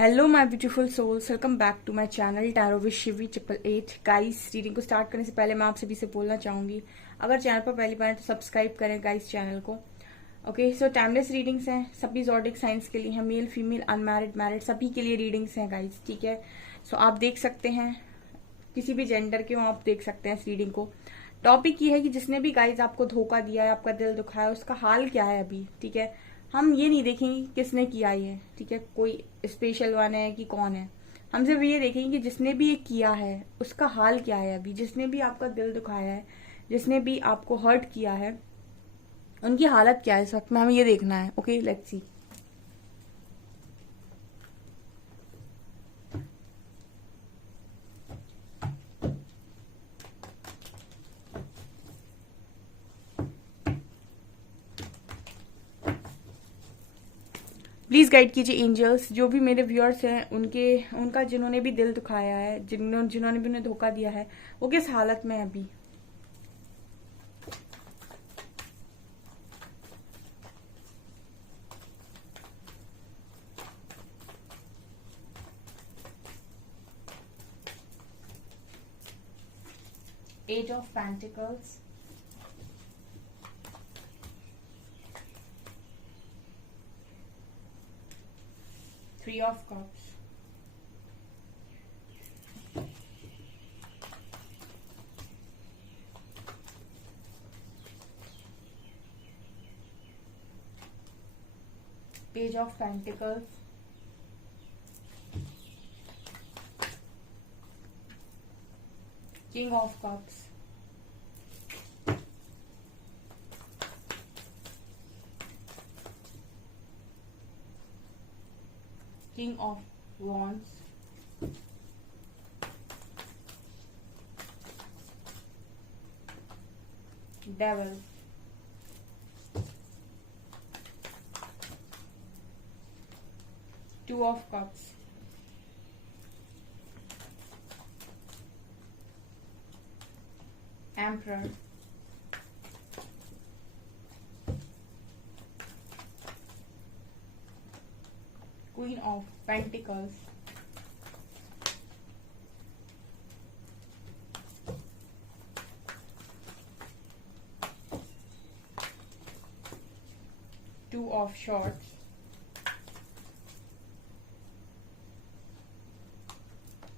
Hello my beautiful souls, welcome back to my channel tarot with Shivi 888। Guys, reading को start करने से पहले मैं आप सभी से बोलना चाहूंगी, अगर चैनल पर पहली बार है तो सब्सक्राइब करें गाइस चैनल को। ओके, सो टाइमलेस रीडिंग्स हैं, सभी ज़ोडिक साइंस के लिए हैं, मेल फीमेल अनमैरिड मैरिड सभी के लिए रीडिंग्स हैं गाइस, ठीक है। सो आप देख सकते हैं, किसी भी जेंडर के हो आप देख सकते हैं इस रीडिंग को। टॉपिक ये है कि जिसने भी गाइज आपको धोखा दिया है, आपका दिल दुखाया है, उसका हाल क्या है अभी, ठीक है। हम ये नहीं देखेंगे किसने किया ये, ठीक है, कोई स्पेशल वन है कि कौन है। हम सिर्फ ये देखेंगे कि जिसने भी ये किया है उसका हाल क्या है अभी, जिसने भी आपका दिल दुखाया है, जिसने भी आपको हर्ट किया है, उनकी हालत क्या है इस वक्त में, हमें ये देखना है। Okay, let's see. Please guide कीजिए एंजल्स, जो भी मेरे व्यूअर्स हैं उनका जिन्होंने भी दिल दुखाया है, जिन्होंने भी उन्हें धोखा दिया है, वो किस हालत में है अभी। Eight of pentacles, three of cups, page of pentacles, king of cups, king of wands, devil, two of cups, emperor, queen of pentacles, two of swords,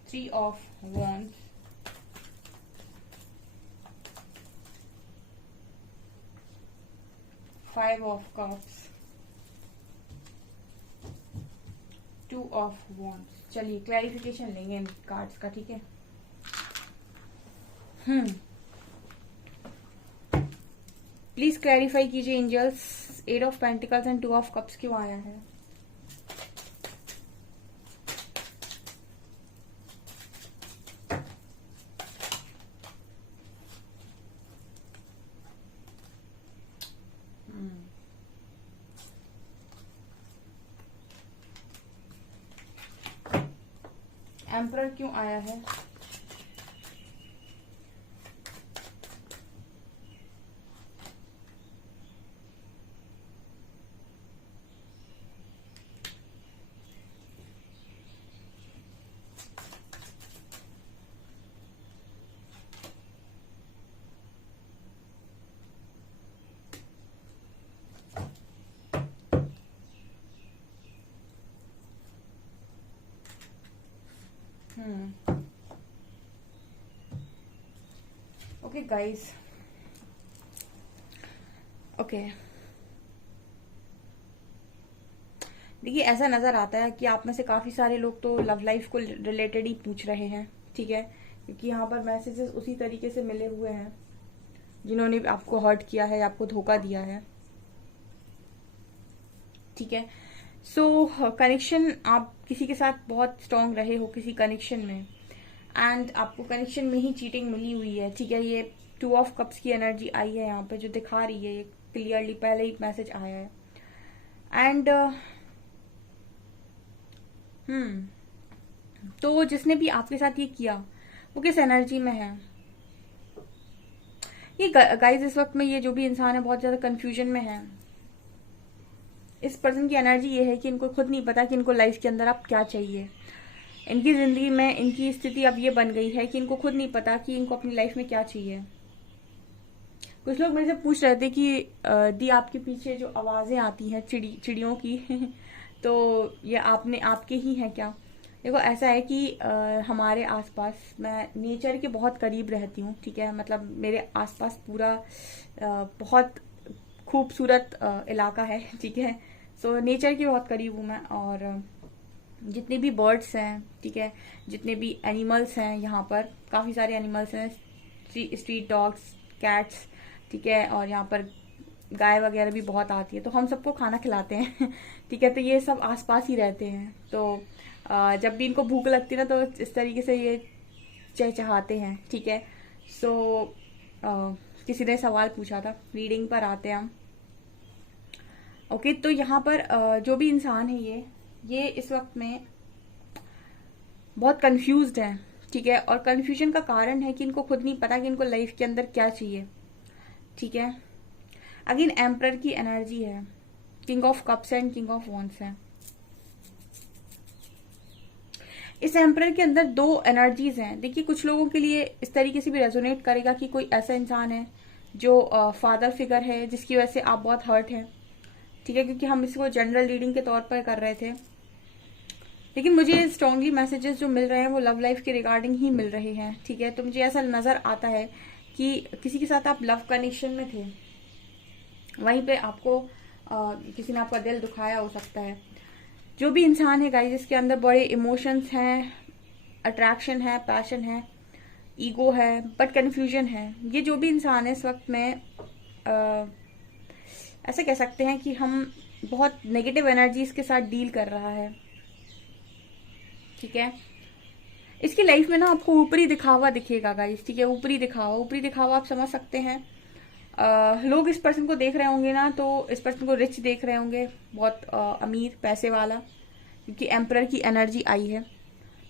three of wands, five of cups, two of wands। चलिए clarification लेंगे इन cards का, ठीक है। Please clarify कीजिए angels, eight of pentacles and two of cups क्यों आया है। एम्परर क्यों आया है। ओके गाइस, ओके, देखिए ऐसा नजर आता है कि आप में से काफी सारे लोग तो लव लाइफ को रिलेटेड ही पूछ रहे हैं, ठीक है, क्योंकि यहाँ पर मैसेजेस उसी तरीके से मिले हुए हैं जिन्होंने आपको हर्ट किया है, आपको धोखा दिया है, ठीक है। सो कनेक्शन, आप किसी के साथ बहुत स्ट्रांग रहे हो किसी कनेक्शन में, एंड आपको कनेक्शन में ही चीटिंग मिली हुई है, ठीक है। ये टू ऑफ कप्स की एनर्जी आई है यहाँ पे जो दिखा रही है, ये क्लियरली पहले ही मैसेज आया है। एंड तो जिसने भी आपके साथ ये किया वो किस एनर्जी में है, ये गाइस इस वक्त में ये जो भी इंसान है बहुत ज्यादा कंफ्यूजन में है। इस पर्सन की एनर्जी ये है कि इनको खुद नहीं पता कि इनको लाइफ के अंदर अब क्या चाहिए। इनकी जिंदगी में इनकी स्थिति अब ये बन गई है कि इनको खुद नहीं पता कि इनको अपनी लाइफ में क्या चाहिए। कुछ लोग मेरे से पूछ रहे थे कि दी आपके पीछे जो आवाजें आती हैं चिड़ियों की तो ये आपके ही हैं क्या? देखो ऐसा है कि हमारे आसपास मैं नेचर के बहुत करीब रहती हूँ, ठीक है। मतलब मेरे आसपास पूरा बहुत खूबसूरत इलाका है, ठीक है। सो नेचर के बहुत करीब हूँ मैं, और जितने भी बर्ड्स हैं, ठीक है, जितने भी एनिमल्स हैं यहाँ पर, काफ़ी सारे एनिमल्स हैं, स्ट्रीट डॉग्स, कैट्स, ठीक है, और यहाँ पर गाय वगैरह भी बहुत आती है, तो हम सबको खाना खिलाते हैं ठीक है। तो ये सब आसपास ही रहते हैं, तो जब भी इनको भूख लगती है ना तो इस तरीके से ये चहचहाते हैं, ठीक है। सो किसी ने सवाल पूछा था, रीडिंग पर आते हैं हम। ओके, तो यहाँ पर जो भी इंसान है ये इस वक्त में बहुत कंफ्यूज्ड है, ठीक है। और कंफ्यूजन का कारण है कि इनको खुद नहीं पता कि इनको लाइफ के अंदर क्या चाहिए, ठीक है। अगेन एम्परर की एनर्जी है, king of cups and king of wands है। इस एम्परर के अंदर दो एनर्जीज हैं। देखिए कुछ लोगों के लिए इस तरीके से भी रेजोनेट करेगा कि कोई ऐसा इंसान है जो फादर फिगर है जिसकी वजह से आप बहुत हर्ट हैं, ठीक है, क्योंकि हम इसको जनरल रीडिंग के तौर पर कर रहे थे। लेकिन मुझे स्ट्रांगली मैसेजेस जो मिल रहे हैं वो लव लाइफ के रिगार्डिंग ही मिल रहे हैं, ठीक है। तो मुझे ऐसा नजर आता है कि किसी के साथ आप लव कनेक्शन में थे, वहीं पे आपको किसी ने आपका दिल दुखाया हो सकता है। जो भी इंसान है गाइस जिसके अंदर बड़े इमोशंस हैं, अट्रैक्शन है, पैशन है, ईगो है, बट कंफ्यूजन है, ये जो भी इंसान है इस वक्त में ऐसे कह सकते हैं कि हम बहुत नेगेटिव एनर्जीज के साथ डील कर रहा है, ठीक है। इसकी लाइफ में ना आपको ऊपरी दिखावा दिखेगा गाइस, ठीक है। ऊपरी दिखावा आप समझ सकते हैं। लोग इस पर्सन को देख रहे होंगे ना तो इस पर्सन को रिच देख रहे होंगे, बहुत अमीर, पैसे वाला, क्योंकि एम्परर की एनर्जी आई है,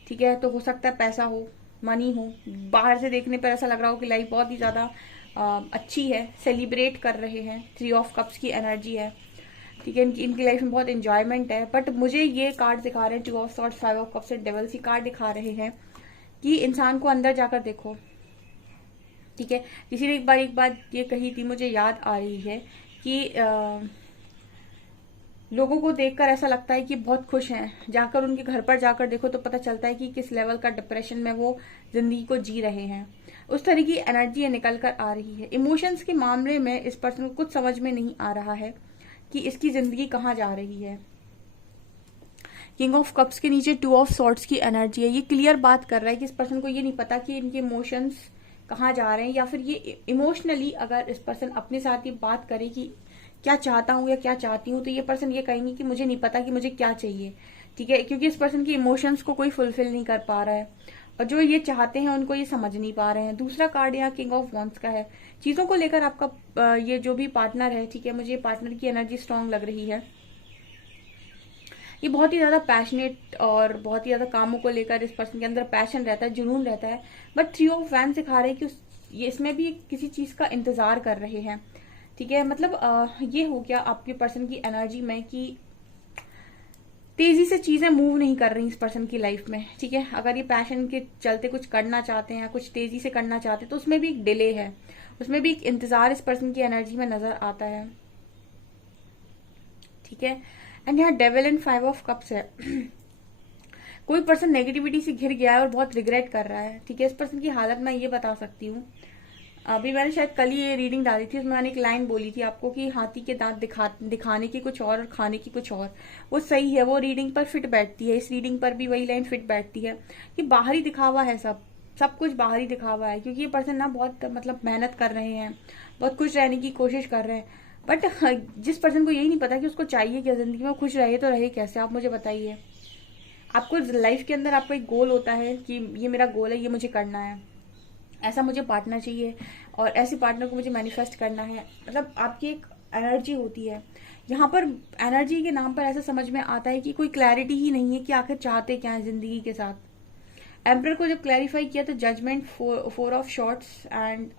ठीक है। तो हो सकता है पैसा हो, मनी हो, बाहर से देखने पर ऐसा लग रहा हो कि लाइफ बहुत ही ज्यादा अच्छी है, सेलिब्रेट कर रहे हैं। 3 ऑफ कप्स की एनर्जी है, ठीक है। इनकी लाइफ में बहुत इंजॉयमेंट है। बट मुझे ये कार्ड दिखा रहे हैं 2 of swords, 5 of cups and devils, ये कार्ड दिखा रहे हैं कि इंसान को अंदर जाकर देखो, ठीक है। किसी ने एक बात ये कही थी, मुझे याद आ रही है कि लोगों को देखकर ऐसा लगता है कि बहुत खुश हैं, जाकर उनके घर पर जाकर देखो तो पता चलता है कि किस लेवल का डिप्रेशन में वो जिंदगी को जी रहे हैं। उस तरह की एनर्जी निकल कर आ रही है। इमोशंस के मामले में इस पर्सन को कुछ समझ में नहीं आ रहा है कि इसकी जिंदगी कहाँ जा रही है। किंग ऑफ कप्स के नीचे 2 ऑफ सॉर्ड्स की एनर्जी है। ये क्लियर बात कर रहा है कि इस पर्सन को ये नहीं पता कि इनके इमोशंस कहाँ जा रहे हैं, या फिर ये इमोशनली अगर इस पर्सन अपने साथ ये बात करे कि क्या चाहता हूँ या क्या चाहती हूँ, तो ये पर्सन ये कहेंगे कि मुझे नहीं पता कि मुझे क्या चाहिए, ठीक है। क्योंकि इस पर्सन की इमोशंस को कोई फुलफिल नहीं कर पा रहा है, और जो ये चाहते हैं उनको ये समझ नहीं पा रहे हैं। दूसरा कार्ड यहाँ किंग ऑफ वॉन्ड्स का है। चीजों को लेकर आपका ये जो भी पार्टनर है, ठीक है, मुझे पार्टनर की एनर्जी स्ट्रांग लग रही है। ये बहुत ही ज्यादा पैशनेट और बहुत ही ज्यादा कामों को लेकर इस पर्सन के अंदर पैशन रहता है, जुनून रहता है। बट 3 ऑफ वैंड्स सिखा रहे हैं कि ये इसमें भी किसी चीज का इंतजार कर रहे हैं, ठीक है। मतलब ये हो गया आपके पर्सन की एनर्जी में कि तेजी से चीजें मूव नहीं कर रही इस पर्सन की लाइफ में, ठीक है। अगर ये पैशन के चलते कुछ करना चाहते हैं या कुछ तेजी से करना चाहते हैं तो उसमें भी एक डिले है, उसमें भी एक इंतजार इस पर्सन की एनर्जी में नजर आता है, ठीक है। एंड यहाँ डेविल एंड 5 ऑफ कप्स है। कोई पर्सन नेगेटिविटी से घिर गया है और बहुत रिग्रेट कर रहा है, ठीक है। इस पर्सन की हालत मैं ये बता सकती हूँ, अभी मैंने शायद कल ही ये रीडिंग डाली थी, उसमें मैंने एक लाइन बोली थी आपको कि हाथी के दांत दिखाने की कुछ और खाने की कुछ और। वो सही है, वो रीडिंग पर फिट बैठती है। इस रीडिंग पर भी वही लाइन फिट बैठती है कि बाहरी दिखावा है, सब कुछ बाहरी दिखावा है। क्योंकि ये पर्सन ना बहुत मतलब मेहनत कर रहे हैं, बहुत खुश रहने की कोशिश कर रहे हैं, बट जिस पर्सन को यही नहीं पता कि उसको चाहिए क्या, जिंदगी में खुश रहे तो रहे कैसे, आप मुझे बताइए। आपको लाइफ के अंदर आपका एक गोल होता है कि ये मेरा गोल है, ये मुझे करना है, ऐसा मुझे पार्टनर चाहिए और ऐसे पार्टनर को मुझे मैनिफेस्ट करना है। मतलब आपकी एक एनर्जी होती है। यहाँ पर एनर्जी के नाम पर ऐसा समझ में आता है कि कोई क्लैरिटी ही नहीं है कि आखिर चाहते क्या है जिंदगी के साथ। एम्परर को जब क्लैरिफाई किया तो judgement, 4 of swords and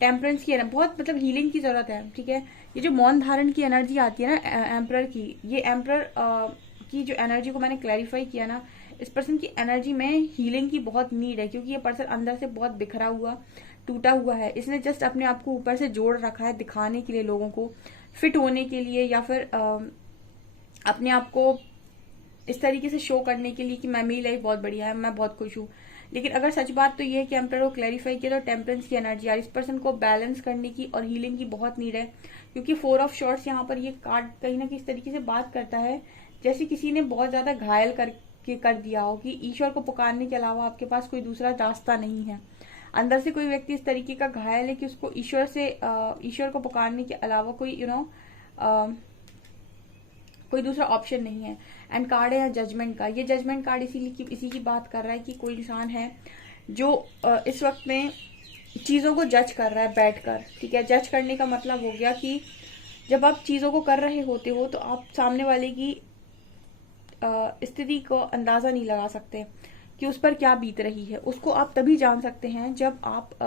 temperance की है ना, बहुत मतलब हीलिंग की जरूरत है, ठीक है। ये जो मौन धारण की एनर्जी आती है ना एम्परर की, ये एम्परर की जो एनर्जी को मैंने क्लैरिफाई किया ना, इस पर्सन की एनर्जी में हीलिंग की बहुत नीड है, क्योंकि ये पर्सन अंदर से बहुत बिखरा हुआ, टूटा हुआ है। इसने जस्ट अपने आप को ऊपर से जोड़ रखा है दिखाने के लिए, लोगों को फिट होने के लिए, या फिर अपने आप को इस तरीके से शो करने के लिए कि मैं, मेरी लाइफ बहुत बढ़िया है, मैं बहुत खुश हूँ। लेकिन अगर सच बात तो ये है कि एम्परर को क्लैरिफाई किया तो टेम्परेंस की एनर्जी आ रही है। इस पर्सन को बैलेंस करने की और हीलिंग की बहुत नीड है, क्योंकि 4 ऑफ शॉर्ट्स यहाँ पर ये कार्ड कहीं ना किसी तरीके से बात करता है जैसे किसी ने बहुत ज्यादा घायल कर दिया हो, कि ईश्वर को पुकारने के अलावा आपके पास कोई दूसरा रास्ता नहीं है। अंदर से कोई व्यक्ति इस तरीके का घायल है कि उसको ईश्वर को पुकारने के अलावा कोई कोई दूसरा ऑप्शन नहीं है। एंड कार्ड है जजमेंट का। ये जजमेंट कार्ड इसी की बात कर रहा है कि कोई इंसान है जो इस वक्त में चीजों को जज कर रहा है बैठकर, ठीक है। जज करने का मतलब हो गया कि जब आप चीजों को कर रहे होते हो तो आप सामने वाले की स्थिति को अंदाजा नहीं लगा सकते कि उस पर क्या बीत रही है। उसको आप तभी जान सकते हैं जब आप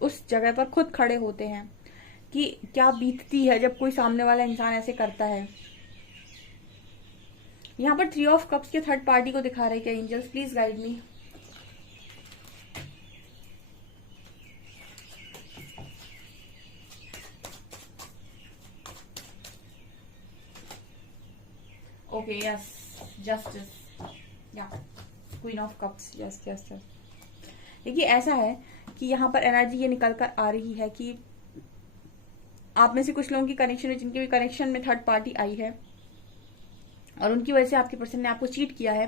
उस जगह पर खुद खड़े होते हैं कि क्या बीतती है जब कोई सामने वाला इंसान ऐसे करता है। यहाँ पर 3 ऑफ कप्स के थर्ड पार्टी को दिखा रहे हैं क्या angels, please guide me. Okay yes, justice, या queen of cups, yes yes yes. देखिए ऐसा है कि यहाँ पर एनर्जी ये निकल कर आ रही है कि आप में से कुछ लोगों की कनेक्शन है जिनके भी कनेक्शन में थर्ड पार्टी आई है और उनकी वजह से आपके पर्सन ने आपको चीट किया है,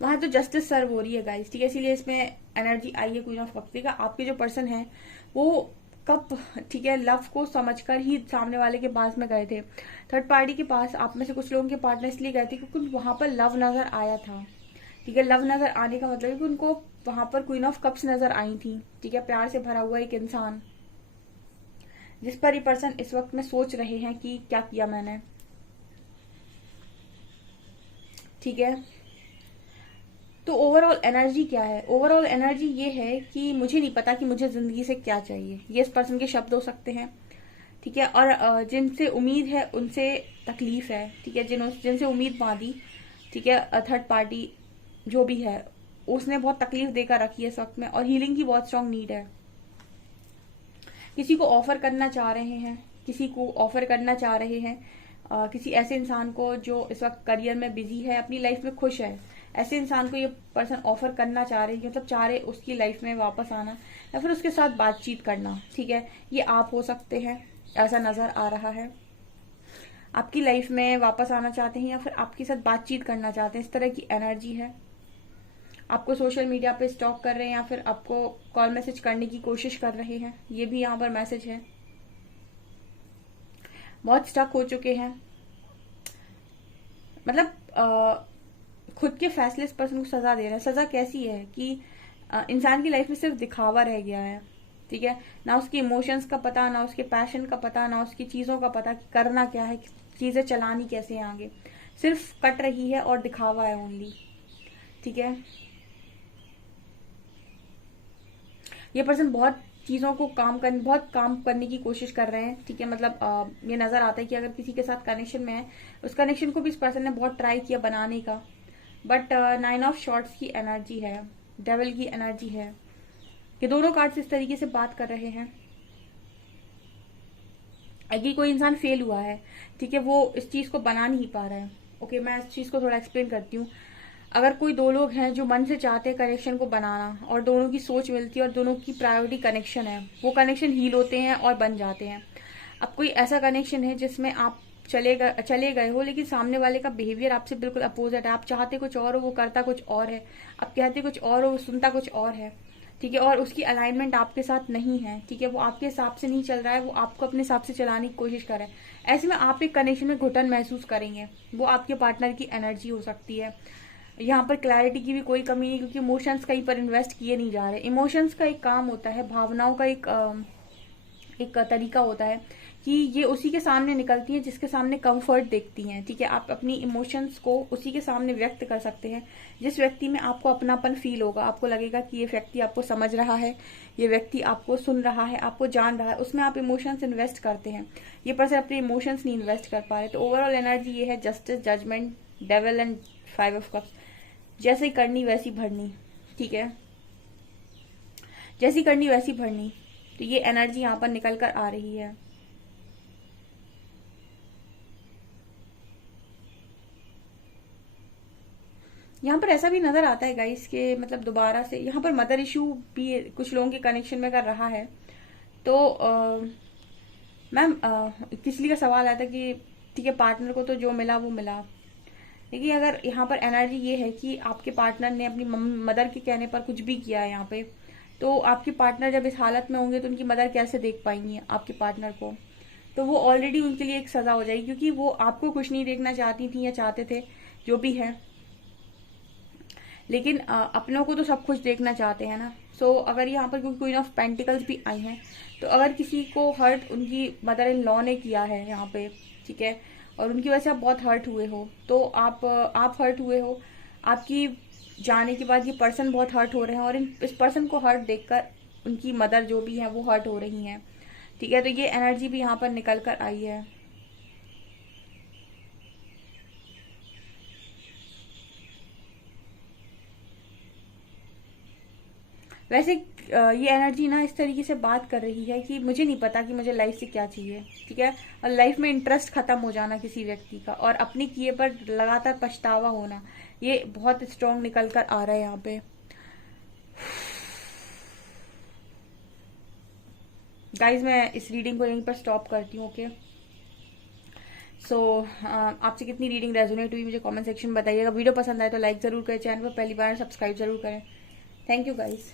वहां तो जस्टिस सर्व हो रही है गाइस, ठीक है। इसीलिए इसमें एनर्जी आई है क्वीन ऑफ कप्स का। आपके जो पर्सन है वो कप, ठीक है, लव को समझकर ही सामने वाले के पास में गए थे। थर्ड पार्टी के पास आप में से कुछ लोगों के पार्टनर इसलिए गए थे क्योंकि वहां पर लव नजर आया था, ठीक है। लव नजर आने का मतलब है कि उनको वहां पर क्वीन ऑफ कप्स नजर आई थी, ठीक है। प्यार से भरा हुआ एक इंसान जिस पर ये पर्सन इस वक्त में सोच रहे हैं कि क्या किया मैंने, ठीक है। तो ओवरऑल एनर्जी क्या है? ओवरऑल एनर्जी ये है कि मुझे नहीं पता कि मुझे जिंदगी से क्या चाहिए, ये इस पर्सन के शब्द हो सकते हैं, ठीक है। और जिनसे उम्मीद है उनसे तकलीफ है, ठीक है। जिनसे उम्मीद बांधी, ठीक है, थर्ड पार्टी जो भी है उसने बहुत तकलीफ देकर रखी है इस वक्त में, और हीलिंग की बहुत स्ट्रांग नीड है। किसी को ऑफर करना चाह रहे हैं, किसी को ऑफर करना चाह रहे हैं, किसी ऐसे इंसान को जो इस वक्त करियर में बिजी है, अपनी लाइफ में खुश है, ऐसे इंसान को ये पर्सन ऑफर करना चाह रहे हैं, मतलब चाह रहे उसकी लाइफ में वापस आना या फिर उसके साथ बातचीत करना, ठीक है। ये आप हो सकते हैं, ऐसा नजर आ रहा है। आपकी लाइफ में वापस आना चाहते हैं या फिर आपके साथ बातचीत करना चाहते हैं, इस तरह की एनर्जी है। आपको सोशल मीडिया पे स्टॉक कर रहे हैं या फिर आपको कॉल मैसेज करने की कोशिश कर रहे हैं, ये भी यहाँ पर मैसेज है। बहुत स्टक हो चुके हैं, मतलब खुद के फैसले इस पर्सन को सजा दे रहे हैं। सजा कैसी है कि इंसान की लाइफ में सिर्फ दिखावा रह गया है, ठीक है। ना उसकी इमोशंस का पता, ना उसके पैशन का पता, ना उसकी चीजों का पता कि करना क्या है, चीजें चलानी कैसे है आगे। सिर्फ कट रही है और दिखावा है ओनली, ठीक है। ये पर्सन बहुत चीजों को बहुत काम करने की कोशिश कर रहे हैं, ठीक है। मतलब ये नजर आता है कि अगर किसी के साथ कनेक्शन में है, उस कनेक्शन को भी इस पर्सन ने बहुत ट्राई किया बनाने का, बट 9 ऑफ शॉर्ट्स की एनर्जी है, डेविल की एनर्जी है। ये दोनों कार्ड्स इस तरीके से बात कर रहे हैं कि कोई इंसान फेल हुआ है, ठीक है, वो इस चीज को बना नहीं पा रहा है। ओके, मैं इस चीज को थोड़ा एक्सप्लेन करती हूँ। अगर कोई दो लोग हैं जो मन से चाहते हैं कनेक्शन को बनाना और दोनों की सोच मिलती है और दोनों की प्रायोरिटी कनेक्शन है, वो कनेक्शन हील होते हैं और बन जाते हैं। अब कोई ऐसा कनेक्शन है जिसमें आप चले गए हो लेकिन सामने वाले का बिहेवियर आपसे बिल्कुल अपोजिट है। आप चाहते कुछ और हो, वो करता कुछ और है। आप कहते कुछ और हो, वो सुनता कुछ और है, ठीक है। और उसकी अलाइनमेंट आपके साथ नहीं है, ठीक है। वो आपके हिसाब से नहीं चल रहा है, वो आपको अपने हिसाब से चलाने की कोशिश कर रहा है। ऐसे में आप एक कनेक्शन में घुटन महसूस करेंगे। वो आपके पार्टनर की एनर्जी हो सकती है। यहाँ पर क्लैरिटी की भी कोई कमी नहीं, क्योंकि इमोशंस कहीं पर इन्वेस्ट किए नहीं जा रहे। इमोशंस का एक काम होता है, भावनाओं का एक तरीका होता है कि ये उसी के सामने निकलती हैं जिसके सामने कंफर्ट देखती हैं। ठीक है, आप अपनी इमोशंस को उसी के सामने व्यक्त कर सकते हैं जिस व्यक्ति में आपको अपनापन फील होगा, आपको लगेगा कि ये व्यक्ति आपको समझ रहा है, ये व्यक्ति आपको सुन रहा है, आपको जान रहा है, उसमें आप इमोशंस इन्वेस्ट करते हैं। ये पर्सन अपने इमोशंस नहीं इन्वेस्ट कर पा रहे। तो ओवरऑल एनर्जी ये है justice, judgement, devil and 5 of cups. जैसे करनी वैसी भरनी। ठीक है, जैसी करनी वैसी भरनी। तो ये एनर्जी यहाँ पर निकल कर आ रही है। यहाँ पर ऐसा भी नजर आता है गाइस के मतलब दोबारा से यहाँ पर मदर इशू भी कुछ लोगों के कनेक्शन में कर रहा है। तो मैम किसी का सवाल आया था कि ठीक है पार्टनर को तो जो मिला वो मिला, लेकिन अगर यहाँ पर एनर्जी ये है कि आपके पार्टनर ने अपनी मदर के कहने पर कुछ भी किया है यहाँ पे, तो आपके पार्टनर जब इस हालत में होंगे तो उनकी मदर कैसे देख पाएंगी आपके पार्टनर को। तो वो ऑलरेडी उनके लिए एक सजा हो जाएगी, क्योंकि वो आपको खुश नहीं देखना चाहती थी या चाहते थे, जो भी है, लेकिन अपनों को तो सब कुछ देखना चाहते हैं ना। सो अगर यहाँ पर क्योंकि क्वीन ऑफ पेंटिकल्स भी आई हैं, तो अगर किसी को हर्ट उनकी मदर इन लॉ ने किया है यहाँ पे, ठीक है, और उनकी वजह से आप बहुत हर्ट हुए हो, तो आप हर्ट हुए हो, आपकी जाने के बाद ये पर्सन बहुत हर्ट हो रहे हैं, और इस पर्सन को हर्ट देखकर उनकी मदर जो भी है वो हर्ट हो रही हैं। ठीक है, तो ये एनर्जी भी यहाँ पर निकल कर आई है। वैसे ये एनर्जी ना इस तरीके से बात कर रही है कि मुझे नहीं पता कि मुझे लाइफ से क्या चाहिए। ठीक है, और लाइफ में इंटरेस्ट खत्म हो जाना किसी व्यक्ति का, और अपने किए पर लगातार पछतावा होना, ये बहुत स्ट्रॉन्ग निकल कर आ रहा है यहाँ पे। गाइज मैं इस रीडिंग को यहीं पर स्टॉप करती हूँ। ओके, सो आपसे कितनी रीडिंग रेजोनेट हुई मुझे कमेंट सेक्शन में बताइएगा। वीडियो पसंद आए तो लाइक जरूर करें, चैनल पर पहली बार सब्सक्राइब जरूर करें। Thank you guys.